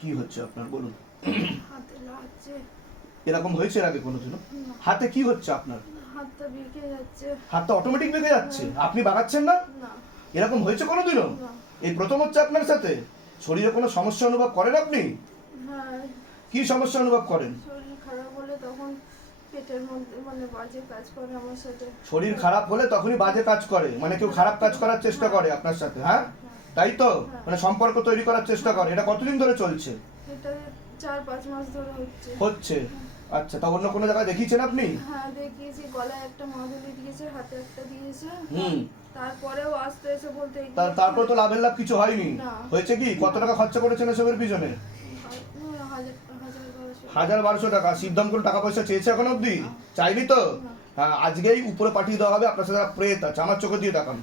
কি হচ্ছে আপনার? বলুন। হাতে লাগছে। এরকম হয়েছে এর আগে কোনোদিনও? হাতে কি হচ্ছে আপনার? হাতটা বেঁকে যাচ্ছে। হাতটা অটোমেটিক বেঁকে যাচ্ছে? আপনি বাগাচ্ছেন না? এরকম হয়েছে কোনোদিনও? এই প্রথম হচ্ছে আপনার সাথে? শরীরে কোনো সমস্যা অনুভব করেন আপনি? হ্যাঁ। কি সমস্যা অনুভব করেন? শরীর খারাপ হলে তখন পেটের মধ্যে মানে বাজে কাজ করে আমার সাথে। শরীর খারাপ হলে তখনই বাজে কাজ করে। মানে কেউ খারাপ কাজ করার চেষ্টা করে আপনার সাথে হ্যাঁ। তাই তো? মানে সম্পর্ক তৈরি করার চেষ্টা করে। এটা কতদিন ধরে চলছে? এটা চার পাঁচ মাস ধরে হচ্ছে। হচ্ছে? আচ্ছা তা অন্য কোনো জায়গায় দেখিয়েছেন আপনি? হ্যাঁ দেখিয়েছি। গলায় একটা মাদুলি দিয়েছে হাতে একটা দিয়েছে। হুম। তারপরেও আসতে এসে বলতে তার তারপর তো লাভের লাভ কিছু হয়নি। হয়েছে কি? কত টাকা খরচা করেছেন এসবের পিছনে? হাজার বারোশো। টাকা। সিদ্ধাম করে টাকা। পয়সা চেয়েছে এখন অব্দি চাইনি তো? হ্যাঁ আজকেই উপরে পাঠিয়ে দেওয়া হবে। আপনার সাথে প্রেত আছে। আমার চোখে দিয়ে দেখান।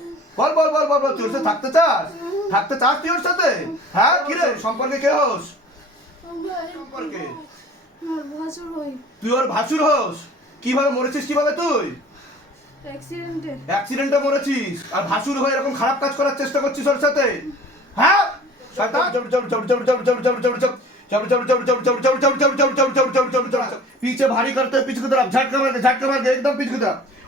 বল বল বল বল বল তুই থাকতে চাস থাকতে চাস তুই ওর সাথে হ্যাঁ কি রে সম্পর্কে কে হোস সম্পর্কে তুই ওর ভাসুর হোস কীভাবে মরেছিস কীভাবে তুই অ্যাক্সিডেন্টে মরেছিস আর ভাসুর হয়ে এরকম খারাপ কাজ করার চেষ্টা করছিস ওর সাথে হ্যাঁ पीछे भारी करते पीछे की तरफ झटका मारते झटका मारते एकदम पीछे की तरफ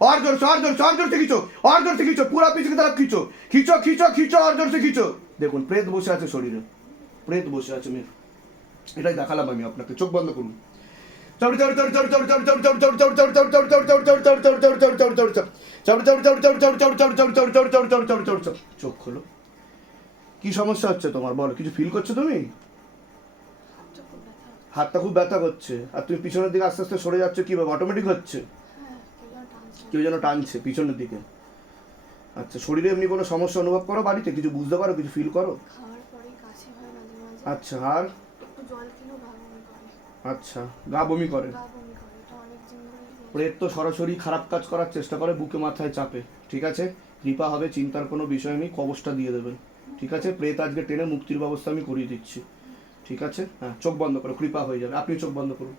और जोर से और जोर से और जोर से खींचो और जोर से खींचो पूरा पीछे की तरफ खींचो खींचो खींचो खींचो और जोर से खींचो দেখুন প্রেত বসে আছে শরীরে প্রেত বসে আছে মেয়ে এটাই দেখালাম আমি আপনাকে চোখ বন্ধ করুন চোখ খোলো কি সমস্যা হচ্ছে তোমার বল কিছু ফিল করছো তুমি হাতটা খুব ব্যথা হাতটা খুব ব্যথা করছে আর তুমি পিছনের দিকে আস্তে আস্তে সরে যাচ্ছ কিভাবে অটোমেটিক হচ্ছে কেউ যেন টানছে পিছনের দিকে। আচ্ছা শরীরে এমনি কোনো সমস্যা অনুভব করো বাড়িতে? কিছু বুঝতে পারো? কিছু ফিল করো? খাওয়ার পরেই কাশি হয় মাঝে মাঝে। আচ্ছা আর? জল খেলেও গা বমি করে। আচ্ছা গা বমি করে? গা বমি করে এটা অনেক দিন ধরেই প্রেত তো সরাসরি খারাপ কাজ করার চেষ্টা করে বুকে মাথায় চাপে। ঠিক আছে? কৃপা হবে চিন্তার কোনো বিষয় নেই কবচটা দিয়ে দেবেন। ঠিক আছে? প্রেত আজকে টেনে মুক্তির ব্যবস্থা আমি করিয়ে দিচ্ছি। ঠিক আছে? হ্যাঁ চোখ বন্ধ করো কৃপা হয়ে যাবে। আপনি চোখ বন্ধ করুন।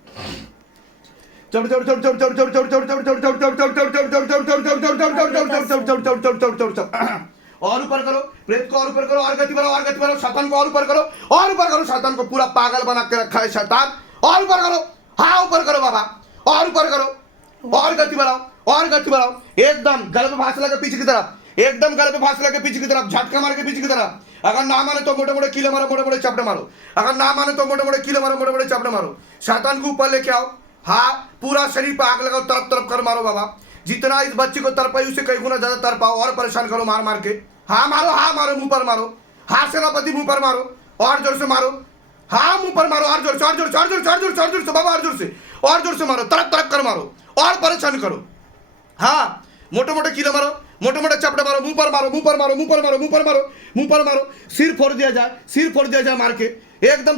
और ऊपर करो प्रेत को और ऊपर करो और गति बढ़ाओ और गति बढ़ाओ शैतान को और ऊपर करो और ऊपर करो शैतान को पूरा पागल बना के रखा है शैतान और ऊपर करो हाँ ऊपर करो बाबा और ऊपर करो और गति बढ़ाओ और गति बढ़ाओ एकदम गले पे फांस लगे पीछे की तरफ एकदम गले पे फांस लगे पीछे की तरफ झटका मार के पीछे की तरफ अगर ना माने तो मोटे मोटे कीले मारो मोटे मोटे चपटे मारो अगर ना माने तो मोटे मोटे कीले मारो मोटे मोटे चपटे मारो शैतान को ऊपर लेके आओ हाँ पूरा शरीर पे आग लगाओ तरफ तरफ कर मारो बाबा जितना इस बच्चे को तरपाई उसे कई गुना ज्यादा तरपाओ और परेशान करो मार मार के हाँ मारो हाँ मारो मुंह पर मारो हाँ सेनापति मुंह पर मारो और जोर से मारो हाँ मुंह पर मारो और जोर से और जोर से और जोर से और जोर से और जोर से बाबा और जोर से और जोर से मारो तरफ तरफ कर मारो और परेशान करो हाँ मोटे मोटे कीड़े मारो मोटे मोटे चपटे मारो मुंह पर मारो मुंह पर मारो मुंह पर मारो मुंह पर मारो मुंह पर मारो सिर फोड़ दिया जाए सिर फोड़ दिया जाए मार के एकदम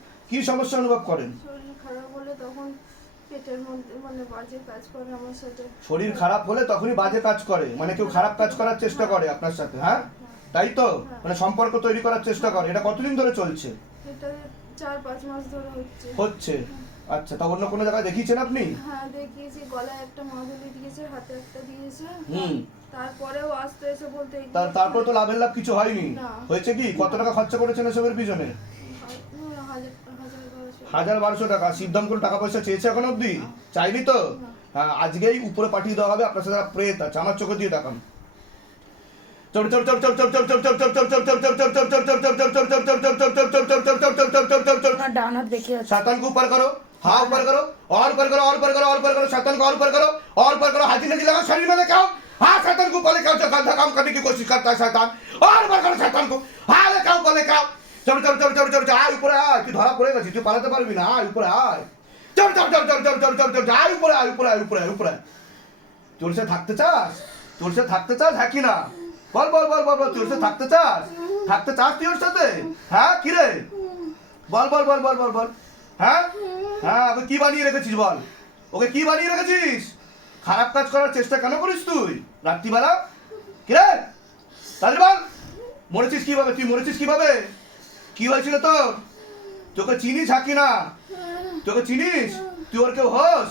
কি সমস্যা অনুভব করেন? শরীর খারাপ হলে তখন পেটের মধ্যে মানে বাজে কাজ করে আমার সাথে। শরীর খারাপ হলে তখনই বাজে কাজ করে মানে কেউ খারাপ কাজ করার চেষ্টা করে আপনার সাথে হ্যাঁ? তাই তো? মানে সম্পর্ক তৈরি করার চেষ্টা করে এটা কতদিন ধরে চলছে? এটা চার পাঁচ মাস ধরে হচ্ছে। হচ্ছে? আচ্ছা তা অন্য কোনো জায়গায় দেখিয়েছেন আপনি? হ্যাঁ দেখিয়েছি গলায় একটা মাদুলি দিয়েছে হাতে একটা দিয়েছে। হুম। তারপরেও আসতে এসে বলতে এগুলো- তারপর তো লাভের লাভ কিছু হয়নি? হয়েছে কি? কত টাকা খরচা করেছেন এসবের পিছনে? হাজার হাজার হাজার বারোশো হাজার বারোশো টাকা সিদ্ধাম করে টাকা পয়সা চেয়েছে এখন অবধি চাইনি তো হ্যাঁ আজকেই উপরে পাঠিয়ে দেওয়া হবে আপনার সাথে একটা প্রেত আছে আমার চোখে দিয়ে দেখান আপনার ডান হাত দেখে আছে शैतान को ऊपर करो हाँ ऊपर करो और ऊपर करो और ऊपर करो और ऊपर करो शैतान को और ऊपर करो और ऊपर करो हाथी नदी लगाओ शरीर में लेके आओ हाँ शैतान को ऊपर लेके आओ जो गंदा काम करने की कोशिश करता है शैतान और ऊपर करो शैतान को हाँ लेके आओ ऊपर लेके চল চল চল চল চল আয় উপরে আয় তুই ধরা পড়ে গেছিস তুই পালাতে পারবি না আয় উপরে আয় চল চল চল চল চল চল চল চল আয় উপরে আয় উপরে আয় উপরে আয় উপরে তোর সে থাকতে চাস তোর সে থাকতে চাস হ্যাঁ কি না বল বল বল বল বল তোর সাথে থাকতে চাস থাকতে চাস তুই ওর সাথে হ্যাঁ কি রে বল বল বল বল বল বল হ্যাঁ হ্যাঁ ওকে কি বানিয়ে রেখেছিস বল ওকে কি বানিয়ে রেখেছিস খারাপ কাজ করার চেষ্টা কেন করিস তুই রাত্রিবেলা কিরে তাহলে বল মরেছিস কীভাবে তুই মরেছিস কীভাবে কি হয়েছিল তোর তোকে চিনিস হাকি না তোকে চিনিস তুই ওর কেউ হোস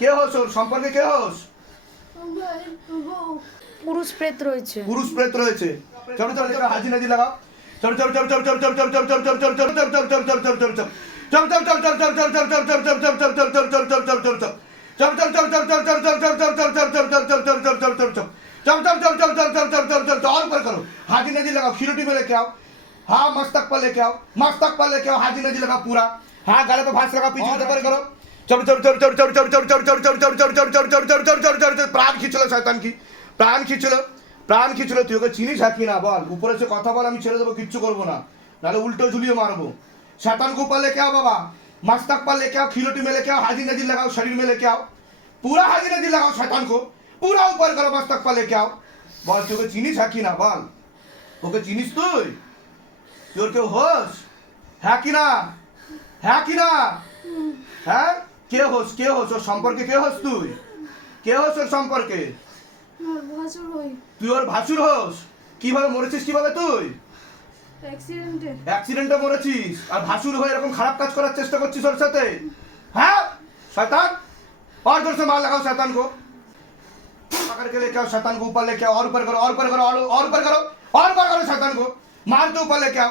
কে হোস ওর সম্পর্কে কে হোস ভাই বউ পুরুষ প্রেত রয়েছে পুরুষ প্রেত রয়েছে চলো চলো চলো হাজি নাজি লাগাও চলো চলো চলো চলো চলো চলো চলো চলো চলো চলো চলো চলো চলো চলো চলো চলো চলো और ऊपर करो हाजी नदी लगाओ खिरोटी में लेके आओ हाँ मस्तक पर लेके आओ मस्तक पर लेके आओ हाजी नदी लगाओ पूरा हाँ गले पे फांस लगाओ पीछे ऊपर करो चलो चलो चलो चलो चलो चलो चलो चलो चलो चलो चलो चलो चलो चलो चलो चलो चलो चलो चलो প্রাণ খিচলো শয়তান কি প্রাণ খিচলো প্রাণ খিচলো তুই ওকে চিনিস হাকি না বল উপরে সে কথা বল আমি ছেড়ে দেবো কিচ্ছু করবো না নাহলে উল্টো ঝুলিয়ে মারবো शैतान को ऊपर लेके आओ बाबा मस्तक पर लेके आओ खिलोटी में लेके आओ हाजी नदी लगाओ शरीर में लेके आओ पूरा हाजी नदी लगाओ शैतान को पूरा ऊपर करो मस्तक पर लेके आओ বল তুই ওকে চিনিস হ্যাঁ কি না বল ওকে চিনিস তুই তুই ওর কেউ হোস হ্যাঁ কি না হ্যাঁ কি না হ্যাঁ কে হোস কে হোস ওর সম্পর্কে কে হোস তুই কে হোস ওর সম্পর্কে আমার ভাসুর হই তুই ওর ভাসুর হোস কিভাবে মরেছিস কিভাবে তুই অ্যাক্সিডেন্টে অ্যাক্সিডেন্টে মরেছিস আর ভাসুর হয়ে এরকম খারাপ কাজ করার চেষ্টা করছিস ওর সাথে হ্যাঁ शैतान और जोर से मार लगाओ शैतान को पकड़ के लेके आओ शैतान को ऊपर लेके आओ और ऊपर करो और ऊपर करो और और ऊपर करो और ऊपर करो शैतान को मार के ऊपर लेके आओ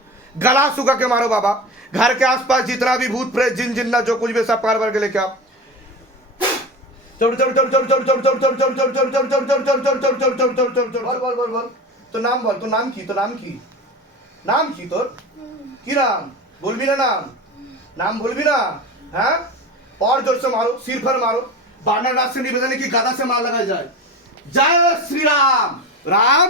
गला सुखा के मारो बाबा घर के आसपास जितना भी भूत प्रेत जिन जिन्ना जो कुछ भी सब पार भर के लेके आप तो नाम बोल तो नाम की तो नाम की नाम की तो की नाम बोल भी ना नाम नाम बोल भी ना है और ज़ोर से मारो सिर पर मारो बाना रात से निवेदन की गदा से मार लगाया जाए जय श्री राम राम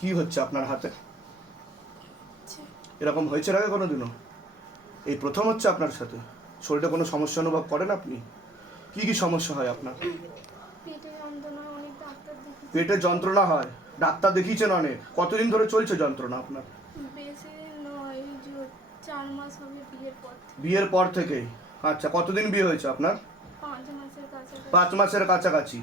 কি হচ্ছে আপনার হাতে? এরকম হয়েছে আগে কোনোদিনও? এই প্রথম হচ্ছে আপনার সাথে? শরীরে কোনো সমস্যা অনুভব করেন আপনি? কি কি সমস্যা হয় আপনার? পেটে যন্ত্রণা হয়। ডাক্তার দেখিয়েছেন অনেক। কতদিন ধরে চলছে যন্ত্রণা আপনার? বিয়ের পর থেকে। থেকেই? আচ্ছা কতদিন বিয়ে হয়েছে আপনার? পাঁচ মাসের কাছাকাছি।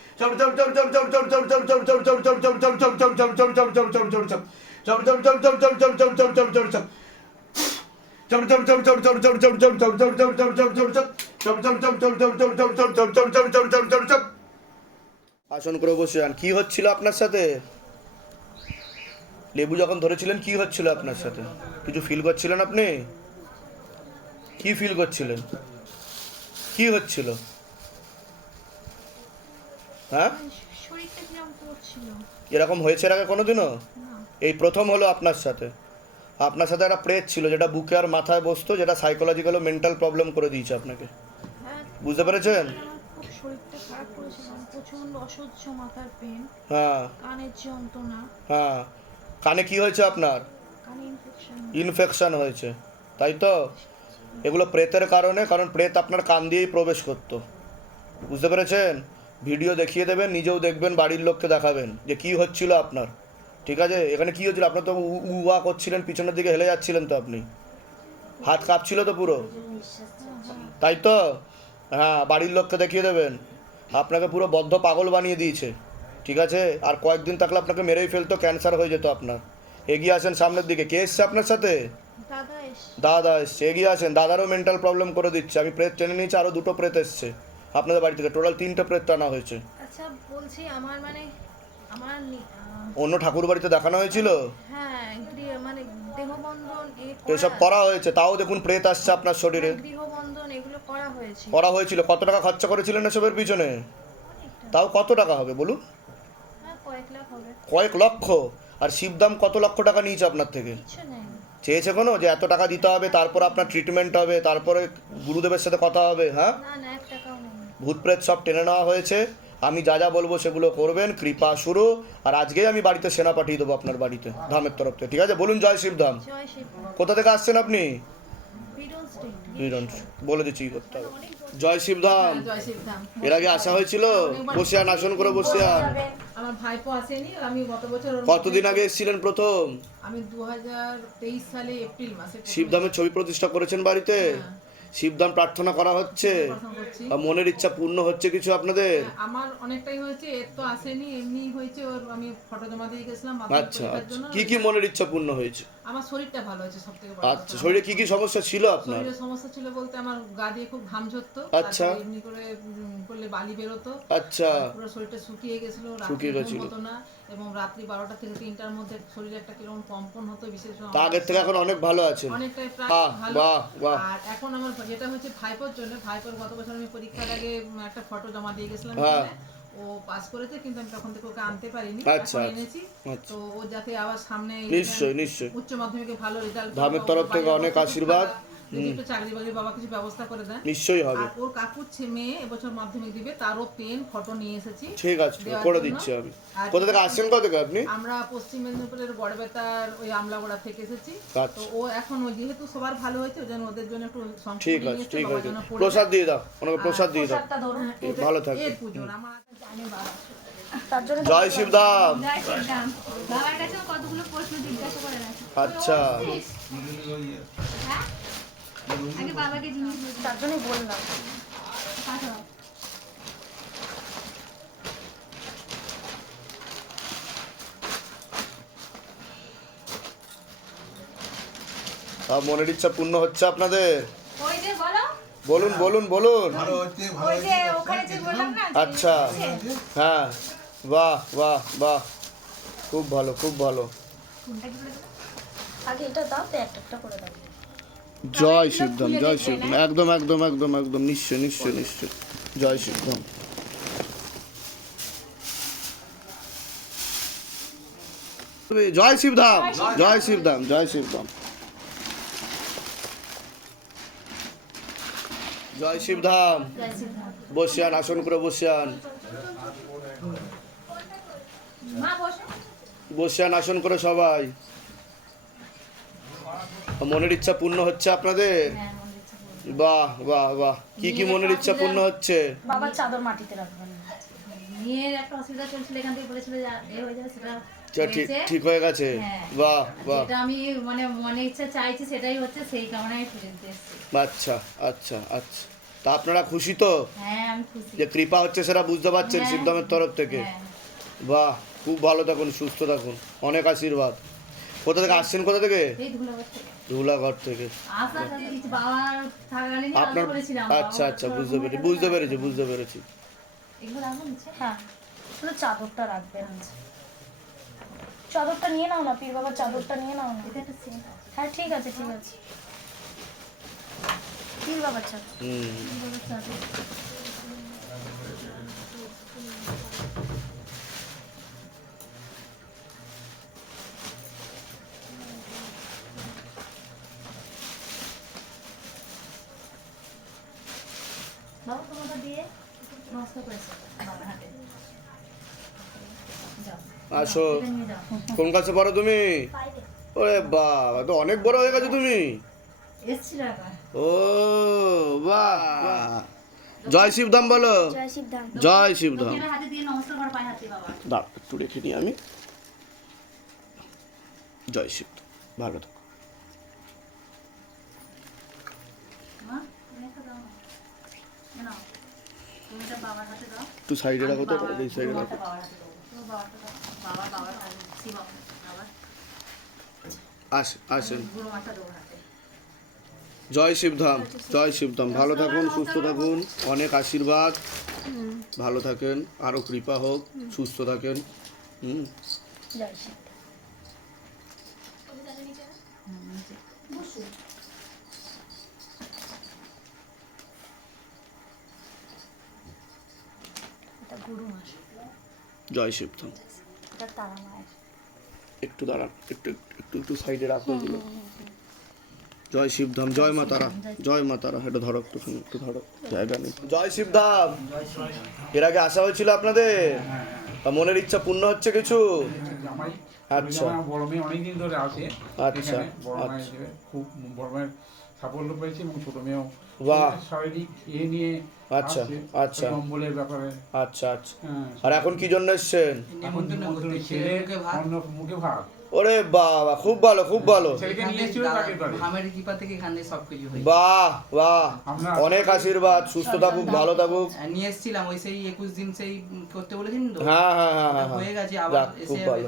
আসন করে বসে যান কি হচ্ছিল আপনার সাথে লেবু যখন ধরেছিলেন কি হচ্ছিল আপনার সাথে কিছু ফিল করছিলেন আপনি কি ফিল করছিলেন কি হচ্ছিল হ্যাঁ? এরকম হয়েছে এর আগে কোনোদিনও? এই প্রথম হলো আপনার সাথে। আপনার সাথে একটা প্রেত ছিল যেটা বুকে আর মাথায় বসতো যেটা সাইকোলজিক্যাল মেন্টাল প্রবলেম করে দিয়েছে আপনাকে। হ্যাঁ। বুঝতে পেরেছেন? শরীরটা খারাপ করেছিল প্রচণ্ড অসহ্য মাথার পেন হ্যাঁ। কানের যন্ত্রণা। হ্যাঁ। কানে কি হয়েছে আপনার? কানে ইনফেকশন ইনফেকশন হয়েছে। তাই তো? এগুলো প্রেতের কারণে কারণ প্রেত আপনার কান দিয়েই প্রবেশ করতো। বুঝতে পেরেছেন? ভিডিও দেখিয়ে দেবেন নিজেও দেখবেন বাড়ির লোককে দেখাবেন যে কি হচ্ছিল আপনার। ঠিক আছে? এখানে কি হচ্ছিল? আপনার তো উ- উয়া করছিলেন পিছনের দিকে হেলে যাচ্ছিলেন তো আপনি। হাত কাঁপছিল তো পুরো। তাই তো? হ্যাঁ বাড়ির লোককে দেখিয়ে দেবেন। আপনাকে পুরো বদ্ধ পাগল বানিয়ে দিয়েছে। ঠিক আছে? আর কয়েকদিন থাকলে আপনাকে মেরেই ফেলতো ক্যান্সার হয়ে যেত আপনার। এগিয়ে আসেন সামনের দিকে। কে এসছে আপনার সাথে? দাদা এসছে। এগিয়ে আসেন। দাদারও মেন্টাল প্রবলেম করে দিচ্ছে। আমি প্রেত টেনে নিয়েছি আরও দুটো প্রেত এসছে। আপনাদের বাড়ি থেকে টোটাল তিনটে প্রেত টানা হয়েছে। আচ্ছা বলছি আমার মানে আমার অন্য ঠাকুর বাড়িতে দেখানো হয়েছিল? হ্যাঁ মানে দেহবন্ধন এসব করা হয়েছে তাও দেখুন প্রেত আসছে আপনার শরীরে। হ্যাঁ, এগুলো করা হয়েছে। করা হয়েছিল কত টাকা খরচা করেছিলেন এসবের পিছনে? তাও কত টাকা হবে বলুন? হ্যাঁ কয়েক লক্ষ? আর শিবদাম কত লক্ষ টাকা নিয়েছে আপনার থেকে? চেয়েছে কোনো যে এত টাকা দিতে হবে তারপর আপনার ট্রিটমেন্ট হবে তারপরে গুরুদেবের সাথে কথা হবে হ্যাঁ? ভূতপ্রেত সব টেনে নেওয়া হয়েছে। আমি যা যা বলব সেগুলো করবেন কৃপা শুরু। আর আজকেই আমি বাড়িতে সেনা পাঠিয়ে দেবো আপনার বাড়িতে ধামের তরফ থেকে। ঠিক আছে? বলুন জয় শিবধাম। কোথা থেকে আসছেন আপনি? বলে দিচ্ছি কি করতে হবে জয় শিবধাম। জয় শিবধাম। এর আগে আসা হয়েছিল? বসে আন আসন করে বসে আন। আমার ভাইপো আর আমি গত কতদিন আগে এসেছিলেন প্রথম? আমি দু হাজার তেইশ সালে এপ্রিল মাসে শিবধামের ছবি প্রতিষ্ঠা করেছেন বাড়িতে? শিবধাম প্রার্থনা করা হচ্ছে? মনের ইচ্ছা পূর্ণ হচ্ছে কিছু আপনাদের? আমার অনেকটাই হয়েছে এর তো আসেনি এমনি হয়েছে ওর আমি ফটো জমা দিয়ে গেছিলাম আচ্ছা আচ্ছা। কি কি মনের ইচ্ছা পূর্ণ হয়েছে? আমার শরীরটা ভালো হয়েছে সব থেকে আচ্ছা শরীরে কি কি সমস্যা ছিল আপনার? শরীরের সমস্যা ছিল বলতে আমার গা দিয়ে খুব ঘাম ঝরতো আচ্ছা। এমনি করে করলে বালি বেরোতো। আচ্ছা। পুরো শরীরটা শুকিয়ে গেছিল শুকিয়ে গেছিল। না। এবং রাত্রি বারোটা থেকে তিনটার মধ্যে শরীরে একটা কীরকম কম্পন হতো বিশেষ আগের থেকে এখন অনেক ভালো আছেন অনেকটাই প্রায় ভালো আর এখন আমার যেটা হচ্ছে ভাইপোর জন্য ভাইপোর গত বছর আমি পরীক্ষার আগে একটা ফটো জমা দিয়ে গেছিলাম। ও পাস করেছে কিন্তু আমি তখন থেকে ওকে আনতে পারিনি আচ্ছা, আচ্ছা। এনেছি আচ্ছা। তো ও যাতে আবার সামনে নিশ্চয়ই নিশ্চয়ই উচ্চ মাধ্যমিকে ভালো রেজাল্ট ধামের তরফ থেকে অনেক আশীর্বাদ। যদি একটু চাকরি বাকরি বাবা কিছু ব্যবস্থা করে দেন নিশ্চয়ই হবে। আর ওর কাকুর ছে- মেয়ে এবছর মাধ্যমিক দিবে তারও পেন ফটো নিয়ে এসেছি ঠিক আছে করে দিচ্ছি আমি। কোথা থেকে আসছেন কোথা থেকে আপনি? আমরা পশ্চিম মেদিনীপুরের বড়বেতার ওই আমলাগোড়া থেকে এসেছি। আচ্ছা। তো ও এখন ওই যেহেতু সবার ভালো হয়েছে ওই জন্য ওদের জন্য একটু ঠিক আছে ঠিক আছে। প্রসাদ দিয়ে দাও ওনাকে প্রসাদ দিয়ে দাও। হ্যাঁ, ভালো থাকবে। এর পুজোর আমার জানে বাবা জয় শিবধাম জয় শিবরাম বাবার কাছে কতগুলো প্রশ্ন জিজ্ঞাসা করে আচ্ছা। হ্যাঁ? আগে বাবাকে জিনিস তার জন্যই বললাম। মনের ইচ্ছা পূর্ণ হচ্ছে আপনাদের? বলুন বলুন বলুন। ওই যে ওখানে যে বললাম না যে- আচ্ছা। হ্যাঁ। বাহ বাহ বাহ। খুব ভালো খুব ভালো। আগে এটা দাও তো একটা একটা করে দাও। জয় শিবধাম জয় শিবধাম। একদম একদম একদম একদম নিশ্চয় নিশ্চয় নিশ্চয়। জয় শিবধাম। জয় শিবধাম জয় শিবধাম জয় শিবধাম। জয় শিবধাম। বসিয়ান আসন করে বসিয়ান। বসিয়ান আসন করে সবাই। মনের ইচ্ছা পূর্ণ হচ্ছে আপনাদের? বাহ বাহ বাহ। কি কি মনের ইচ্ছা পূর্ণ হচ্ছে? বাবার চাদর মাটিতে রাখবেন। মেয়ের একটা অসুবিধা চলছিল এখান থেকে বলেছিল যে এ হয়ে যাবে সেটা ঠিক ঠিক হয়ে গেছে? হ্যাঁ। বাহ বাহ। আমি মানে মনে ইচ্ছা চাইছি সেটাই হচ্ছে সেই কারণে আমি পুজো এসেছি। আচ্ছা আচ্ছা আচ্ছা। তা আপনারা খুশি তো? হ্যাঁ আমি খুশি। যে কৃপা হচ্ছে সেটা বুঝতে পারছেন হ্যাঁ। সিদ্ধামের তরফ থেকে। হ্যাঁ। বাহ খুব ভালো থাকুন সুস্থ থাকুন। অনেক আশীর্বাদ। কোথা থেকে আসছেন কোথা থেকে। ধুলাঘর থেকে। আপনার আচ্ছা আচ্ছা বুঝতে পেরেছি বুঝতে পেরেছি বুঝতে পেরেছি। হ্যাঁ চাদরটা রাখবেন চাদরটা নিয়ে নাও না পীর বাবার চাদরটা নিয়ে নাও না হ্যাঁ ঠিক আছে ঠিক আছে পীর বাবার চাদর। আসো। কোন কাছে পড়ো তুমি? ওরে বাবা, তো অনেক বড় হয়ে গেছো তুমি। ও, বাহ। জয় শিবধাম বলো। জয় শিবধাম। দাঁড় একটু রেখে নিই আমি। জয় শিব ভালো একটু সাইডে রাখো তো এই সাইডে রাখো। আসেন। জয় শিবধাম জয় শিবধাম। ভালো থাকুন সুস্থ থাকুন অনেক আশীর্বাদ। ভালো থাকেন আরও কৃপা হোক সুস্থ থাকেন। হুম। জয় শিব এটা গুরু মাস জয় শিবধাম এটা তারা মায়ের। একটু দাঁড়ান একটু একটু একটু সাইডে রাখুন এগুলো। জয় শিবধাম জয় মা তারা জয় মা তারা এটা ধরো একটু একটু ধরো জায়গা নেই। জয় শিবধাম। এর আগে আসা হয়েছিল আপনাদের? তা মনের ইচ্ছা পূর্ণ হচ্ছে কিছু? আচ্ছা। বড় মেয়ে অনেকদিন ধরে আসে আচ্ছা, আচ্ছা। খুব বড় মায়ের সাফল্য পেয়েছে এবং ছোট মেয়েও বাহ। শারীরিক ইয়ে নিয়ে আচ্ছা, আচ্ছা। কম্বলের ব্যাপারে। আচ্ছা আচ্ছা। হ্যাঁ, আর এখন কি জন্য এসছেন? এখন মুখে ভাগ। ওরে বাবা খুব ভালো খুব ভালো। বাহ বাহ। অনেক আশীর্বাদ সুস্থ থাকুক ভালো থাকুক। নিয়ে এসেছিলাম ওই সেই একুশ দিন সেই করতে বলেছেন তো? হ্যাঁ হ্যাঁ হ্যাঁ হ্যাঁ হয়ে। হ্যাঁ গেছে আবার খুব ভালো।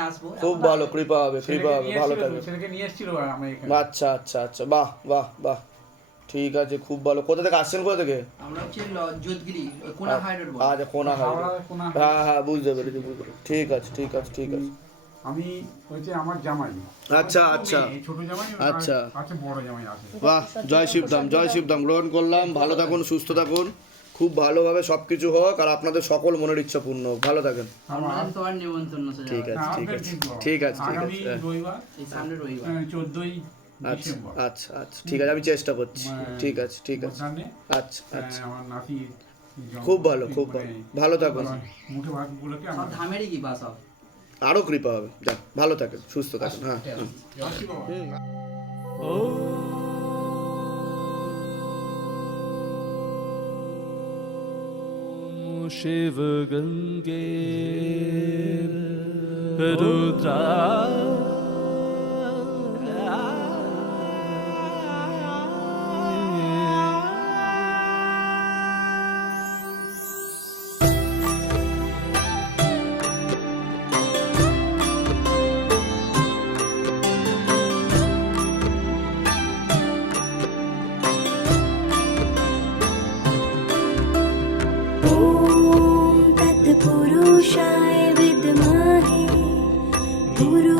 আসব। খুব ভালো কৃপা হবে কৃপা হবে ভালো থাকবে ছেলেকে নিয়ে এসেছিল আচ্ছা আচ্ছা আচ্ছা বাহ বাহ বাহ। ঠিক আছে খুব ভালো। কোথা থেকে আসছেন কোথা থেকে? আমরা হচ্ছে যোধগিরি কোনা হাই আচ্ছা কোনা হাই হাওড়া কোনা হ্যাঁ হ্যাঁ বুঝতে পেরেছি বুঝতে ঠিক আছে ঠিক আছে ঠিক আছে। আমি হচ্ছে আমার জামাই। আচ্ছা, আচ্ছা। ছোট জামাই আর আচ্ছা। বড় জামাই আছে। বাহ জয় শিবধাম জয় শিবধাম। গ্রহণ করলাম ভালো থাকুন সুস্থ থাকুন। খুব ভালোভাবে সব কিছু হোক আর আপনাদের সকল মনের ইচ্ছা পূর্ণ হোক। ভালো থাকেন। ঠিক আছে হ্যাঁ, ঠিক আছে। ঠিক আছে ঠিক আছে হ্যাঁ। চোদ্দই আচ্ছা আচ্ছা আচ্ছা। ঠিক আছে আমি চেষ্টা করছি। হ্যাঁ। ঠিক আছে ঠিক আছে। আচ্ছা আচ্ছা। নাতির জন্ম- খুব ভালো খুব ভালো। মানে ভালো থাকুন। মুখে ভাত গুলোকে সব ধামেরই কৃপা সব আরও কৃপা হবে যাক ভালো থাকেন সুস্থ থাকেন হ্যাঁ হ্যাঁ। शिव गंगे रुद्रा Guru